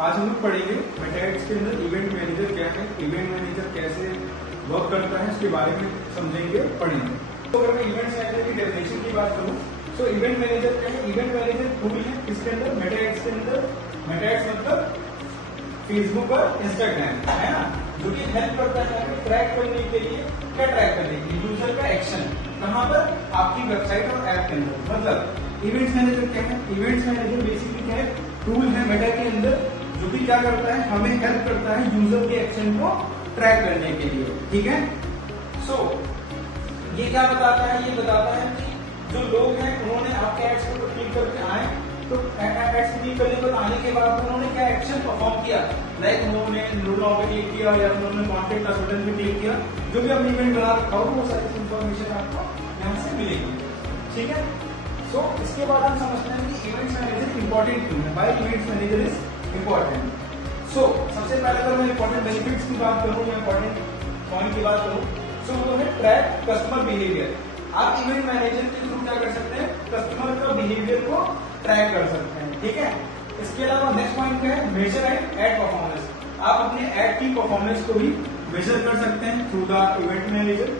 आज हम लोग पढ़ेंगे मेटा एड्स के अंदर इवेंट मैनेजर क्या है, इवेंट मैनेजर कैसे वर्क करता है, इसके बारे में समझेंगे, पढ़ेंगे। तो अगर मैं इवेंट मैनेजर की डेफिनेशन की बात करूं तो इवेंट मैनेजर क्या है? इवेंट मैनेजर टूल है किसके अंदर? मेटा एड्स के अंदर। मेटा एड्स मतलब फेसबुक और इंस्टाग्राम, है ना, जो कि हेल्प करता है ट्रैक करने के लिए। क्या ट्रैक करने के लिए? यूजर का एक्शन कहां पर? आपकी वेबसाइट और ऐप के अंदर। मतलब इवेंट्स मैनेजर क्या है? इवेंट्स मैनेजर बेसिकली क्या है? टूल है मेटा के अंदर जो कि क्या करता है? हमें हेल्प करता है यूजर के एक्शन को ट्रैक करने के लिए। ठीक है। सो ये क्या बताता है? ये बताता है कि जो लोग हैं उन्होंने आपके एड्स को क्लिक करके आए, तो एड्स क्लिक करने पर आने के बाद उन्होंने क्या एक्शन परफॉर्म किया, लाइक उन्होंने लूडो पे क्लिक किया या उन्होंने कॉन्टेक्ट का बटन पे क्लिक किया, जो भी आपने इवेंट बना रखा हो वो सारी इंफॉर्मेशन आपको यहाँ से मिलेगी। ठीक है। सो इसके बाद हम समझते हैं कि इवेंट्स मैनेजर इंपॉर्टेंट क्यों है, why events manager is important. So सबसे पहले अगर मैं इंपॉर्टेंट बेनिफिट्स की बात करूँ या इंपॉर्टेंट पॉइंट की बात करूँ, सो वो है ट्रैक कस्टमर बिहेवियर। आप इवेंट मैनेजर के थ्रू क्या कर सकते हैं? कस्टमर का बिहेवियर को ट्रैक कर सकते हैं। ठीक है। इसके अलावा नेक्स्ट पॉइंट क्या है? Measure and ad performance. आप अपने एड की परफॉर्मेंस को भी मेजर कर सकते हैं through the event manager.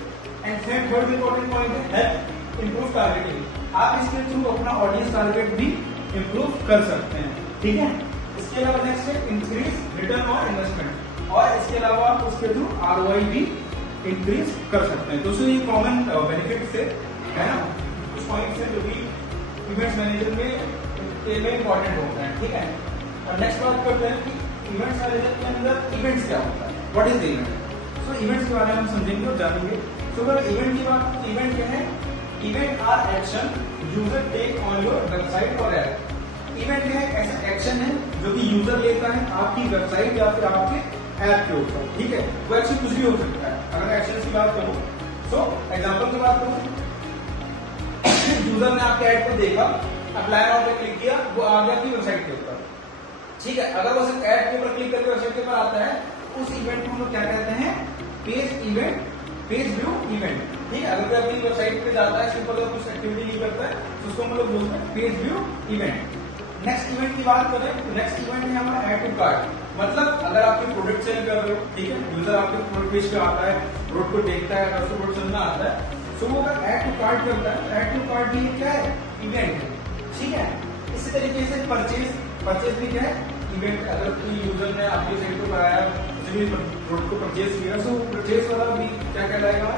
And third important point है हेल्प इंप्रूव टारगेटिंग। आप इसके थ्रू अपना ऑडियंस टारगेट भी इंप्रूव कर सकते हैं। ठीक है। इसके अलावा नेक्स्ट है इंक्रीज रिटर्न ऑन इन्वेस्टमेंट, और इसके अलावा आप उसके थ्रू ROI भी इंक्रीज कर सकते हैं। दोस्तों ये कॉमन बेनिफिट है ना, कुछ पॉइंट्स है जो कि इवेंट्स मैनेजर में इंपॉर्टेंट होता है। ठीक है। और नेक्स्ट बात करते हैं कि इवेंट्स मैनेजर के अंदर इवेंट्स क्या होता है, what is the event. So events के बारे में हम समझेंगे और जानेंगे। सो अगर इवेंट की बात, इवेंट क्या है? Event are action user take on your website और ऐप। इवेंट क्या है? ऐसा एक्शन है जो कि यूजर लेता है आपकी वेबसाइट या फिर आपके ऐप के ऊपर। ठीक है। वो एक्शन कुछ भी हो सकता है। अगर एक्शन की बात करूं, सो एग्जांपल की बात करूं, यूजर ने आपके ऐड को देखा, अप्लाई नाउ पे क्लिक किया, वो आ गया आपकी वेबसाइट के ऊपर। ठीक है। अगर वो सिर्फ ऐड के ऊपर क्लिक करके वेबसाइट के ऊपर आता है, उस इवेंट को हम लोग क्या कहते हैं? Page event, page view event. ठीक है। अगर कोई अपनी वेबसाइट पे जाता है, सिंपल अगर कुछ एक्टिविटी नहीं करता है, तो उसको हम लोग बोलते हैं page view event. Next event की बात करें तो नेक्स्ट इवेंट है हमारा ऐड टू कार्ट। मतलब अगर आपके प्रोडक्ट सेल कर रहे हो, ठीक है, यूजर आपके प्रोडक्ट पेज पे आता है, प्रोडक्ट को देखता है, अगर उसको प्रोडक्ट समझना आता है, तो वो अगर ऐड टू कार्ट करता है, ऐड टू कार्ट भी क्या है? इवेंट है। ठीक है। इसी तरीके से परचेज भी क्या है? इवेंट। अगर कोई यूजर ने आपकी साइट पर आया, किसी भी प्रोडक्ट को परचेज किया, तो परचेज वाला भी क्या कहलाएगा?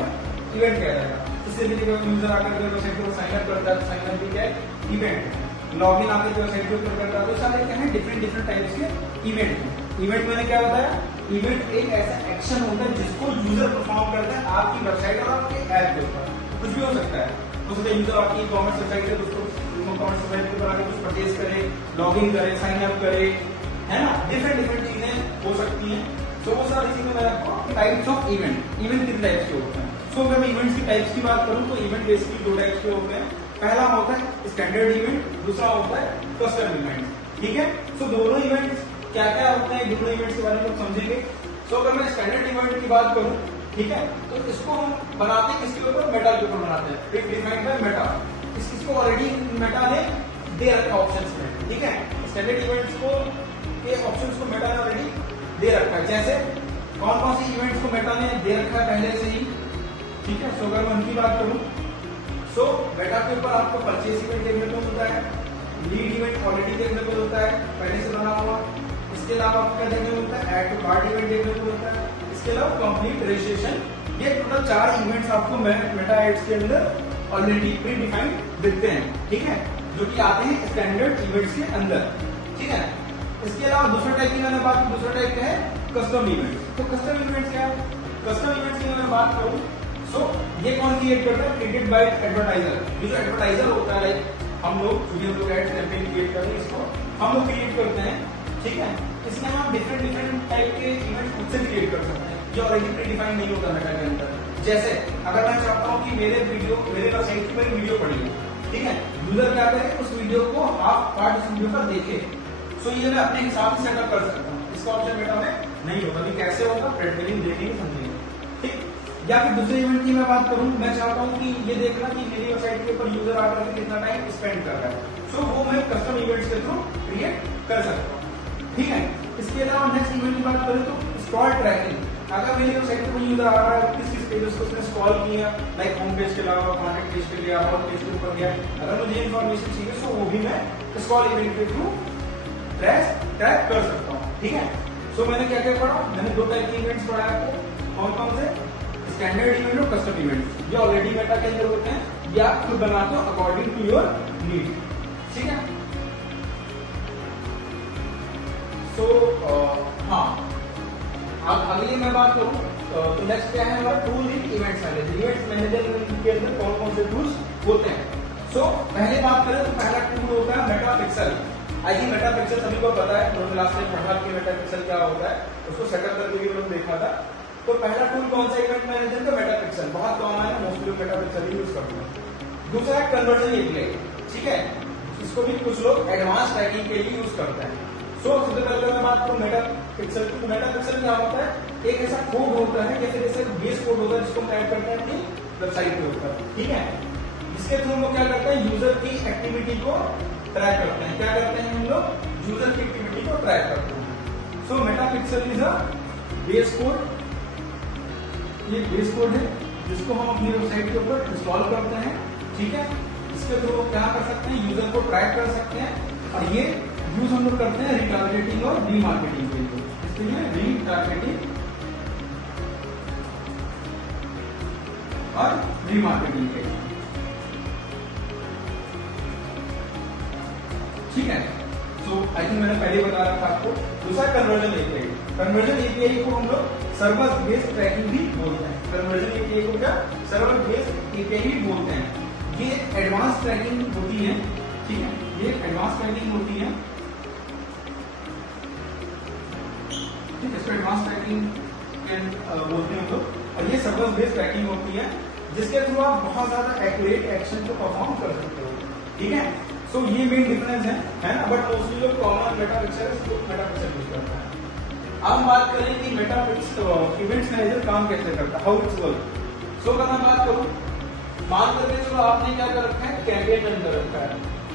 इवेंट कहलाएगा। इससे भी यूजर आकर वेबसाइट पर साइन अप करता है, साइन अप भी क्या है? इवेंट। लॉगिन आकर वेबसाइट पे करता है, तो सारे क्या है? डिफरेंट टाइप्स के इवेंट हैं। इवेंट मैंने क्या बताया? इवेंट एक ऐसा एक्शन होता है जिसको यूजर परफॉर्म करता है आपकी वेबसाइट और आपके ऐप के ऊपर। कुछ भी हो सकता है। हो सकता है यूजर आपकी कॉमर्स वेबसाइट है, दोस्तों कॉमर्स वेबसाइट के ऊपर आके कुछ परचेज करे, लॉगिन करे, साइन अप करे, है ना, डिफरेंट चीजें हो सकती हैं। तो वो सारी चीजें मैं आपको टाइप्स ऑफ इवेंट कितने टाइप्स के होते हैं। सो अगर मैं इवेंट्स की टाइप्स की बात करूं तो इवेंट बेसिकली दो टाइप्स के होते हैं। पहला होता है स्टैंडर्ड इवेंट, दूसरा होता है कस्टम इवेंट। ठीक है। सो दोनों इवेंट्स क्या क्या होते हैं, दोनों इवेंट्स के बारे में समझेंगे। सो अगर मैं स्टैंडर्ड इवेंट की बात करूं, ठीक है, तो इसको हम बनाते हैं किसके ऊपर? मेटा के ऊपर बनाते हैं। It defined by Meta. इसको ऑलरेडी मेटा ने दे रखा ऑप्शंस में। ठीक है। स्टैंडर्ड इवेंट्स को के ऑप्शंस को मेटा ने ऑलरेडी दे रखा है। जैसे कौन सी इवेंट्स को मेटा ने दे रखा है पहले से ही। ठीक है। सो अगर मैं उनकी बात करूं, सो मेटा के ऊपर आपको परचेज इवेंट देखने को मिलता है, लीड इवेंट ऑलरेडी देखने को मिलता है पहले से बना हुआ। इसके अलावा आपको क्या देखने को मिलता है? ऐड टू कार्ट इवेंट देखने को मिलता है। इसके अलावा कंप्लीट रजिस्ट्रेशन। ये टोटल 4 इवेंट्स आपको मेटा एड्स के अंदर ऑलरेडी प्री डिफाइंड दिखते हैं। ठीक है। जो कि आते हैं स्टैंडर्ड इवेंट्स के अंदर। ठीक है। इसके अलावा दूसरा टाइप की मैंने बात की, दूसरा टाइप क्या है? Custom event. तो कस्टम इवेंट्स क्या है? कस्टम इवेंट्स की मैं बात करूं, सो ये कौन क्रिएट करता है? Created by advertiser. ये जो एडवर्टाइजर होता है, लाइक हम लोग एड कैंपेन क्रिएट कर रहे हैं, इसको हम लोग क्रिएट करते हैं। ठीक है। इसमें हम डिफरेंट टाइप के इवेंट खुद से क्रिएट कर सकते हैं, जो ऑलरेडी प्री डिफाइंड नहीं होता मेटा के अंदर। जैसे अगर मैं चाहता हूँ कि मेरे वेबसाइट की मेरी वीडियो पड़ी है, ठीक है, यूजर क्या करे? उस वीडियो को हाफ पार्ट उस वीडियो पर देखे। सो ये मैं अपने हिसाब से सेटअप कर सकता हूँ। इसका ऑप्शन मेटा में नहीं होगा। कि कैसे होगा? प्रेडिक्टिंग देखेंगे, समझेंगे। ठीक। या फिर दूसरे इवेंट की मैं बात करूं, मैं चाहता हूं कि ये देखना कि मेरी वेबसाइट के ऊपर यूजर आकर के कितना टाइम स्पेंड कर रहा है, सो वो मैं कस्टम इवेंट्स के थ्रू क्रिएट कर सकता हूं। ठीक है। इसके अलावा नेक्स्ट इवेंट की बात करें तो स्क्रॉल ट्रैकिंग। अगर मेरी वेबसाइट पे कोई यूजर आ रहा है, किस किस पेजेस को उसने स्क्रॉल किया, लाइक होम पेज के अलावा कॉन्टैक्ट पेज पे गया और पेज के ऊपर गया, अगर मुझे इन्फॉर्मेशन चाहिए तो वो भी मैं स्क्रॉल इवेंट के थ्रू ट्रैक कर सकता हूँ। ठीक है, सो मैंने क्या क्या पढ़ा, मैंने दो टाइप के इवेंट्स पढ़ा आपको, कौन कौन से, स्टैंडर्ड इवेंट और कस्टम इवेंट। ये ऑलरेडी मेटा के अंदर होते हैं, ये आप खुद बनाते हो अकॉर्डिंग टू योर नीड। ठीक है, सो हाँ, अब अगली मैं बात करूं तो नेक्स्ट क्या है हमारा tool events manager. Events manager के अंदर कौन कौन से टूल्स होते हैं। सो पहले बात करें तो पहला टूल होता है मेटापिक्सल। आई थिंक मेटापिक्सल सभी को पता है, उन्होंने लास्ट टाइम पढ़ा कि मेटापिक्सल क्या होता है, उसको सेटअप करके भी लोग देखा था। तो पहला टूल कौन सा इवेंट मैनेजर का, मेटापिक्सल, बहुत कॉमन है, मोस्टली लोग मेटापिक्सल ही यूज करते हैं। दूसरा है कन्वर्जन एपीआई। ठीक है, इसको भी कुछ लोग एडवांस ट्रैकिंग के लिए यूज करते हैं। सो सबसे पहले मैं बात करूं मेटापिक्सल की, तो मेटापिक्सल क्या होता है, एक ऐसा कोड होता है, जैसे बेस कोड होता है जिसको हम ऐड करते हैं अपनी वेबसाइट के ऊपर। ठीक है, जिसके थ्रू हम लोग क्या करते हैं, यूजर की एक्टिविटी को ट्रैक करते हैं। क्या करते हैं हम लोग, यूजर की एक्टिविटी को ट्रैक करते हैं। सो मेटापिक्सल इज अ बेस कोड, ये बेस कोड है जिसको हम अपनी वेबसाइट के ऊपर इंस्टॉल करते हैं। ठीक है, इसके थ्रू क्या कर सकते हैं, यूजर को ट्रैक कर सकते हैं, और ये यूज हम लोग करते हैं रिटारगेटिंग और डीमार्केटिंग के लिए। इसके लिए रिटारगेटिंग और डीमार्केटिंग के लिए। ठीक है, सो आई थिंक मैंने पहले बता रखा आपको। दूसरा कन्वर्जन एपीआई। कन्वर्जन एपीआई को हम लोग सर्वर बेस्ड ट्रैकिंग भी बोलते हैं। कन्वर्जन एपीआई को क्या, सर्वर बेस्ड एपीआई भी बोलते हैं। ये एडवांस ट्रैकिंग होती है। ठीक है, ये एडवांस ट्रैकिंग होती है, इसको एडवांस ट्रैकिंग बोलते हैं लोग, और ये सर्वर बेस्ड ट्रैकिंग होती है जिसके थ्रू आप बहुत ज्यादा एक्यूरेट एक्शन को परफॉर्म कर सकते हो। ठीक है, सो ये मेन डिफरेंस है ना, बट मोस्टली लोग कॉमन मेटापिक्सल यूज करता है। अब हम बात करें कि मेटापिक्सल इवेंट्स मैनेजर काम कैसे करता है, हाउ इट्स वर्क। सो अगर मैं बात करूं, मान करके चलो आपने क्या कर रखा है, कैंपेन रन कर रखा है,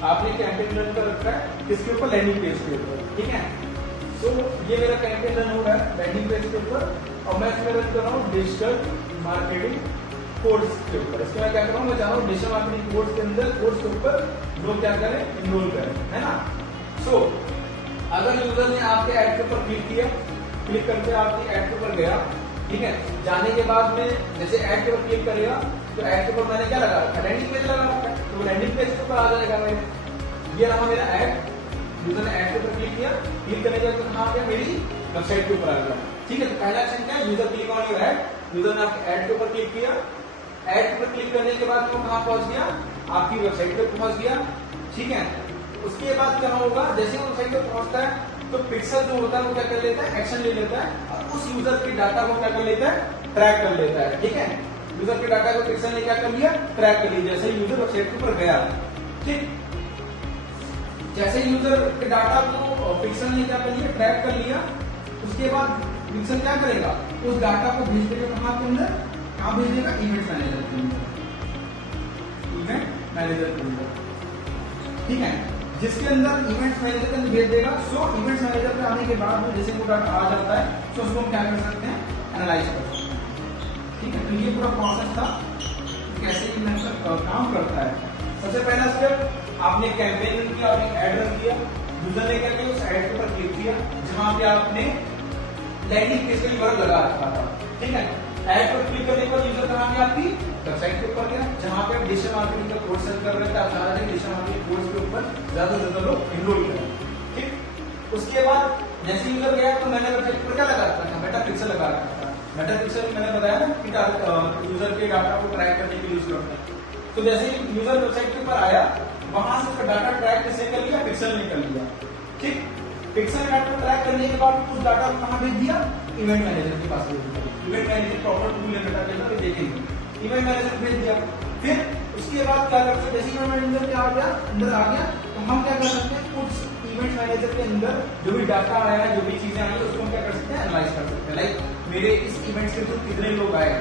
आपने कैंपेन रन कर रखा है किसके ऊपर, लैंडिंग पेज के ऊपर। ठीक है, तो ये मेरा कैंपेन रन हो रहा है लैंडिंग पेज के ऊपर, और मैं इसमें रन कर रहा हूँ डिजिटल मार्केटिंग कोर्स के ऊपर। इसमें मैं क्या कर रहा हूँ, मैं चाह रहा हूँ डिजिटल मार्केटिंग कोर्स के अंदर, कोर्स के ऊपर लोग क्या करें, इनरोल करें, है ना। सो अगर यूजर ने आपके ऐड के ऊपर क्लिक किया, क्लिक करके आपकी ऐड के ऊपर गया, ठीक है, जाने के बाद में जैसे ऐड के ऊपर क्लिक करेगा तो ऐड के ऊपर मैंने क्या लगा रखा, लैंडिंग पेज लगा रखा है, तो लैंडिंग पेज के ऊपर आ जाएगा मेरे। ये रहा मेरा ऐड, यूजर ने ऐड के ऊपर क्लिक किया, क्लिक करने के बाद कहाँ गया, मेरी वेबसाइट के ऊपर आ गया। ठीक है, तो पहला एक्शन क्या है, user click on your add, user ने आपके ऐड के ऊपर क्लिक किया, ऐड के ऊपर क्लिक करने के बाद वो कहाँ पहुंच गया, आपकी वेबसाइट पे पहुंच गया। ठीक है, उसके बाद क्या होगा, जैसे वेबसाइट पे पहुंचता है तो पिक्सल जो होता है वो क्या कर लेता है, एक्शन ले लेता है, और उस यूजर के डाटा को क्या कर लेता है, ट्रैक कर लेता है। ठीक है, यूजर के डाटा को पिक्सल ने क्या कर लिया, ट्रैक कर लिया, जैसे यूजर वेबसाइट के ऊपर गया। ठीक, जैसे यूजर के डाटा को पिक्सल ने क्या कर लिया, ट्रैक कर लिया, उसके बाद पिक्सल क्या करेगा, उस डाटा को भेज देगा कहाँ के अंदर, कहाँ भेज देगा, इवेंट मैनेजर के अंदर, इवेंट मैनेजर के अंदर। ठीक है, जिसके अंदर इवेंट मैनेजर के अंदर भेज देगा। सो इवेंट मैनेजर पे आने के बाद में जैसे वो डाटा आ जाता है, तो उसको हम क्या कर सकते हैं, एनालाइज कर सकते हैं। ठीक है, तो ये पूरा प्रोसेस था कैसे ये मैनेजर काम करता है। सबसे पहला स्टेप, आपने कैंपेन रन किया, आपने ऐड रन किया, यूजर ने क्या किया, उस ऐड के ऊपर क्लिक किया जहां पे आपने लैंडिंग पेज का यूआरएल लगा रखा था। ठीक है, ऐड पर क्लिक करने के बाद यूजर कहाँ गया, आपकी वेबसाइट के ऊपर गया जहां पे आप डिजिटल मार्केटिंग का कोर्स सेल कर रहे थे, आप चाह रहे थे डिजिटल मार्केटिंग कोर्स के ऊपर ज्यादा से ज्यादा लोग इनरोल करें। ठीक, उसके बाद जैसे यूजर गया तो मैंने वेबसाइट पर क्या लगा रखा था, मेटापिक्सल लगा रखा था। मेटापिक्सल मैंने बताया ना कि यूजर के डाटा को ट्रैक करने के लिए यूज करते हैं। तो जैसे ही यूजर वेबसाइट के ऊपर आया, वहां से उसका डाटा ट्रैक किसने कर लिया, पिक्सल ने कर लिया। ठीक, पिक्सल डाटा ट्रैक करने के बाद उस डाटा को कहां भेज दिया, इवेंट मैनेजर के पास भेज दिया। इवेंट मैनेजर प्रॉपर टूल है डाटा के अंदर, देखेंगे इवेंट मैनेजर भेज दिया। फिर उसके बाद क्या कर सकते हैं, जैसे इवेंट मैनेजर क्या आ गया, अंदर आ गया, तो हम क्या कर सकते हैं, कुछ इवेंट मैनेजर के अंदर जो भी डाटा आया है, जो भी चीजें आई है, उसको हम क्या कर सकते हैं, एनालाइज कर सकते हैं। लाइक मेरे इस इवेंट के थ्रू कितने लोग आए,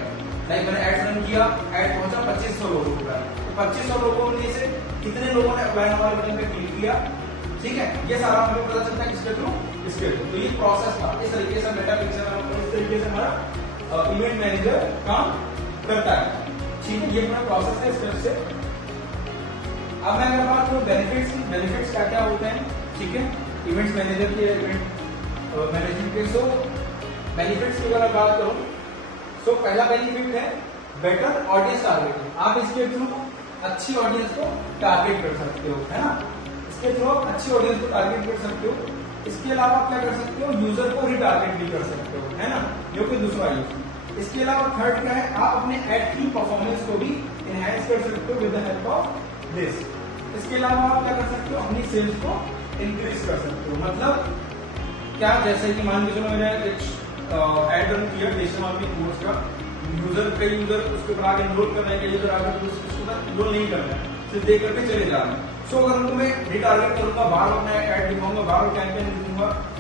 लाइक मैंने ऐड रन किया, ऐड पहुंचा 2500 लोगों का, तो 2500 लोगों में से कितने लोगों ने अप्लाई नाउ बटन पे क्लिक किया। ठीक है, ये सारा हमें पता चलता है किसके थ्रू, इसके थ्रू। तो ये प्रोसेस था, इस तरीके से मेटा पिक्चर, इस तरीके से हमारा इवेंट मैनेजर काम करता है। ठीक है, ये पूरा प्रोसेस है स्टेप से। अब मैं अगर बात करूं बेनिफिट्स क्या क्या होते हैं, ठीक है, इवेंट्स मैनेजर के, इवेंट मैनेजमेंट के। सो बेनिफिट्स की अगर बात करूं, सो पहला बेनिफिट है बेटर ऑडियंस टारगेटिंग। आप इसके थ्रू अच्छी ऑडियंस को टारगेट कर सकते हो, है ना, इसके थ्रू आप अच्छी ऑडियंस को टारगेट कर सकते हो। इसके अलावा आप क्या कर सकते हो, यूजर को रिटारगेट भी कर सकते हो, है ना, जो कि दूसरा यूज। इसके अलावा थर्ड क्या है, आप अपने एड की परफॉर्मेंस को भी एनहांस कर सकते हो with the help of this. इसके अलावा आप क्या कर सकते हो, अपनी सेल्स को इंक्रीज कर सकते हो। मतलब क्या, जैसे कि मान लीजिए मैंने एड रन किया डिजिटल मार्केटिंग कोर्स का, कई यूजर उसके ऊपर आगे एनरोल कर रहे हैं, कई यूजर आगे एनरोल नहीं कर रहे हैं, सिर्फ देख करके चले जा रहे हैं। सो अगर उनको मैं रिटारगेट करूंगा, बाहर अपना एड दिखाऊंगा, बाहर कैंपेन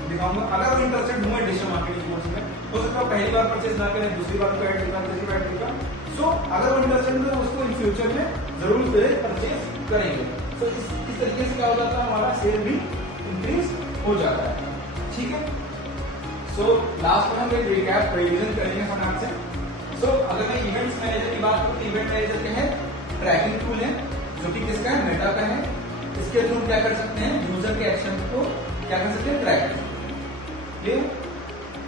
दिखाऊंगा, अगर वो इंटरेस्टेड हुए डिजिटल मार्केटिंग कोर्स में, हो सकता है पहली बार परचेज ना करें, दूसरी बार एड दिखा, तीसरी बार दिखा। सो अगर वो इंटरेस्टेड है तो उसको इन फ्यूचर में जरूर परचेज करेंगे। सो इस तरीके से क्या हो जाता है, हमारा सेल भी इंक्रीज हो जाता है। ठीक है, सो लास्ट में हम एक रिकैप रिवीजन करेंगे फटाक से। सो अगर मैं इवेंट्स मैनेजर की बात करूं, इवेंट मैनेजर क्या है, ट्रैकिंग टूल है, जो कि किसका है, मेटा का है। इसके थ्रू क्या कर सकते हैं, यूजर के एक्शन को क्या कर सकते हैं, ट्रैक कर सकते हैं। क्लियर।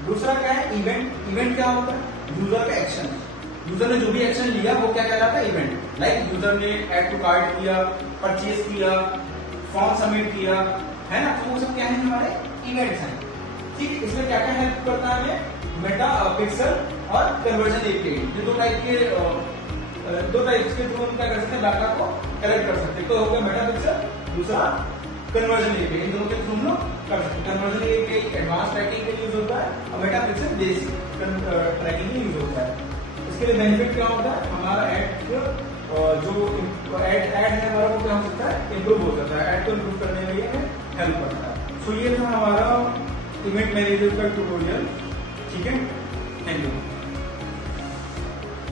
दूसरा क्या है, इवेंट क्या होता है, यूजर का एक्शन। यूजर ने जो भी एक्शन लिया वो क्या कहलाता है, इवेंट। लाइक यूजर ने एड टू कार्ट किया, परचेज किया, फॉर्म सबमिट किया, है ना, तो वो सब क्या है, हमारे इवेंट्स हैं। ठीक है, इसमें क्या क्या हेल्प करता है हमें, मेटा पिक्सल और कन्वर्जन एपीआई। ये दो टाइप के थ्रू हम क्या कर सकते हैं, डाटा को कलेक्ट कर सकते हैं। तो हो गया मेटा पिक्सल, दूसरा कन्वर्जन एपीआई, इन दोनों के थ्रू हम लोग कर सकते हैं। कन्वर्जन एपीआई एडवांस ट्रैकिंग के लिए यूज होता है और मेटा पिक्सल बेसिक ट्रैकिंग के लिए यूज होता है। इसके लिए बेनिफिट क्या होता है, हमारा एड जो एड है हमारा वो क्या हो सकता है, इंप्रूव हो जाता है, एड को इंप्रूव करने में ये हेल्प करता है। सो ये था हमारा इवेंट मैनेजर का ट्यूटोरियल। ठीक है, थैंक यू।